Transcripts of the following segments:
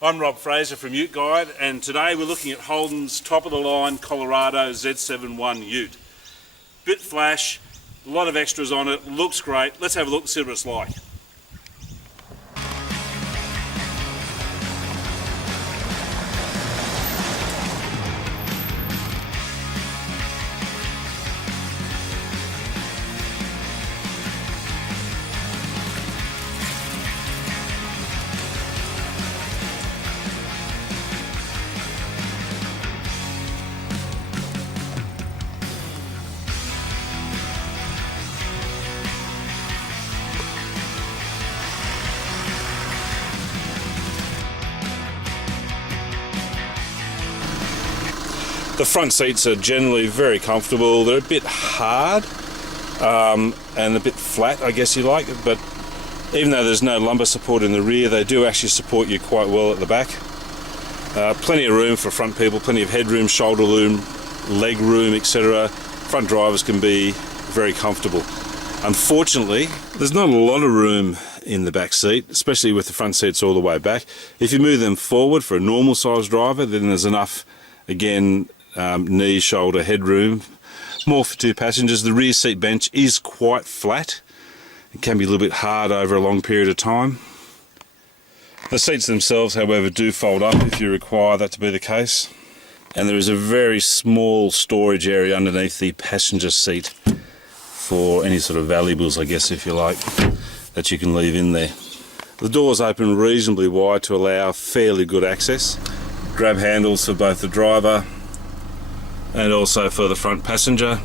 I'm Rob Fraser from Ute Guide, and today we're looking at Holden's top-of-the-line Colorado Z71 Ute. Bit flash, a lot of extras on it, looks great. Let's have a look and see what it's like. The front seats are generally very comfortable. They're a bit hard and a bit flat, I guess you like, but even though there's no lumbar support in the rear, they do actually support you quite well at the back. Plenty of room for front people, plenty of headroom, shoulder room, leg room, etc. Front drivers can be very comfortable. Unfortunately, there's not a lot of room in the back seat, especially with the front seats all the way back. If you move them forward for a normal size driver, then there's enough, again, knee, shoulder, headroom, more for two passengers. The rear seat bench is quite flat. It can be a little bit hard over a long period of time. The seats themselves, however, do fold up if you require that to be the case. And there is a very small storage area underneath the passenger seat for any sort of valuables, I guess, if you like, that you can leave in there. The doors open reasonably wide to allow fairly good access. Grab handles for both the driver and also for the front passenger.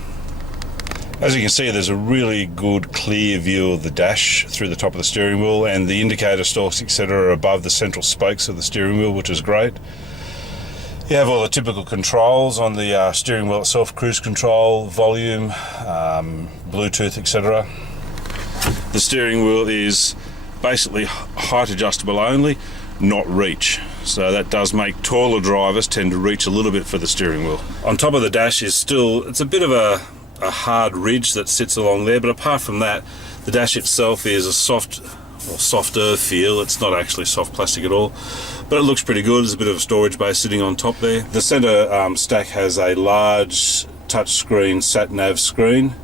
As you can see, there's a really good clear view of the dash through the top of the steering wheel, and the indicator stalks, etc., are above the central spokes of the steering wheel, which is great. You have all the typical controls on the steering wheel itself: cruise control, volume, Bluetooth, etc. The steering wheel is basically height adjustable only, not reach. So that does make taller drivers tend to reach a little bit for the steering wheel. On top of the dash is still, it's a bit of a hard ridge that sits along there, but apart from that, the dash itself is a softer feel. It's not actually soft plastic at all, but it looks pretty good. There's a bit of a storage base sitting on top there. The centre stack has a large touchscreen sat-nav screen,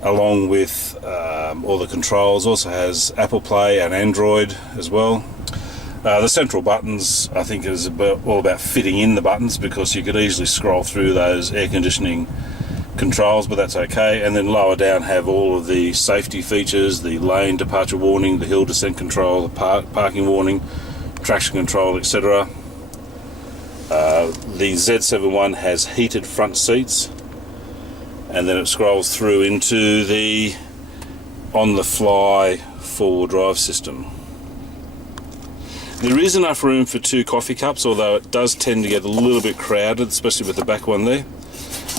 along with all the controls. Also has Apple Play and Android as well. The central buttons, I think, is all about fitting in the buttons, because you could easily scroll through those air conditioning controls, but that's okay. And then lower down have all of the safety features: the lane departure warning, the hill descent control, the parking warning, traction control, etc. The Z71 has heated front seats, and then it scrolls through into the on-the-fly four-wheel drive system. There is enough room for two coffee cups, although it does tend to get a little bit crowded, especially with the back one there.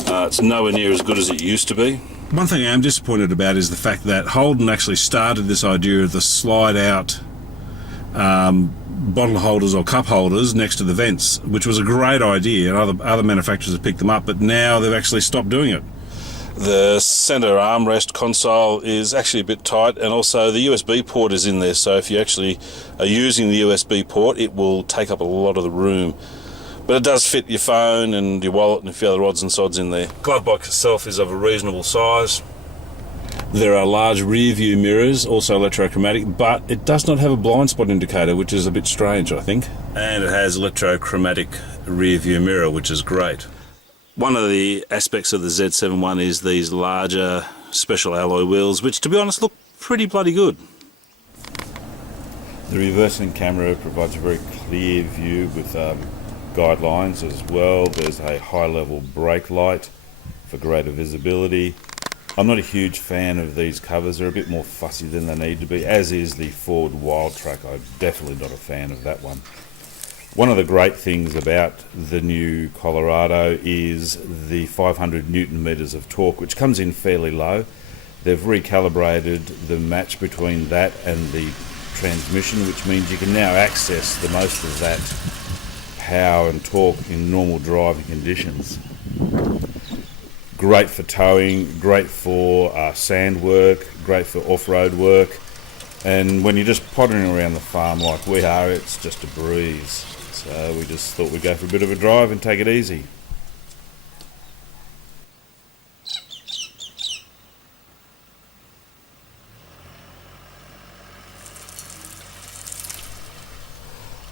It's nowhere near as good as it used to be. One thing I am disappointed about is the fact that Holden actually started this idea of the slide-out bottle holders or cup holders next to the vents, which was a great idea, and other manufacturers have picked them up, but now they've actually stopped doing it. The centre armrest console is actually a bit tight, and also the USB port is in there, so if you actually are using the USB port, it will take up a lot of the room. But it does fit your phone and your wallet and a few other odds and sods in there. Glove box itself is of a reasonable size. There are large rear view mirrors, also electrochromatic, but it does not have a blind spot indicator, which is a bit strange, I think. And it has electrochromatic rear view mirror, which is great. One of the aspects of the Z71 is these larger special alloy wheels, which, to be honest, look pretty bloody good. The reversing camera provides a very clear view with guidelines as well. There's a high-level brake light for greater visibility. I'm not a huge fan of these covers. They're a bit more fussy than they need to be, as is the Ford Wildtrak. I'm definitely not a fan of that one. One of the great things about the new Colorado is the 500 Newton meters of torque, which comes in fairly low. They've recalibrated the match between that and the transmission, which means you can now access the most of that power and torque in normal driving conditions. Great for towing, great for sand work, great for off-road work. And when you're just pottering around the farm like we are, it's just a breeze. So we just thought we'd go for a bit of a drive and take it easy.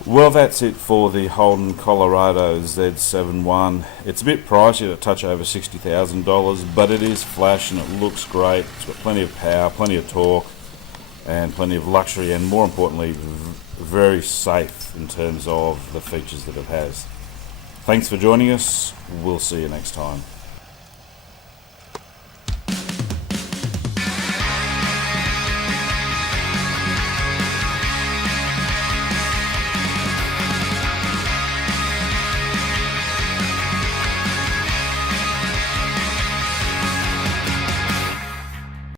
Well, that's it for the Holden Colorado Z71. It's a bit pricey, at a touch over $60,000, but it is flash and it looks great. It's got plenty of power, plenty of torque, and plenty of luxury, and more importantly, very safe in terms of the features that it has. Thanks for joining us. We'll see you next time.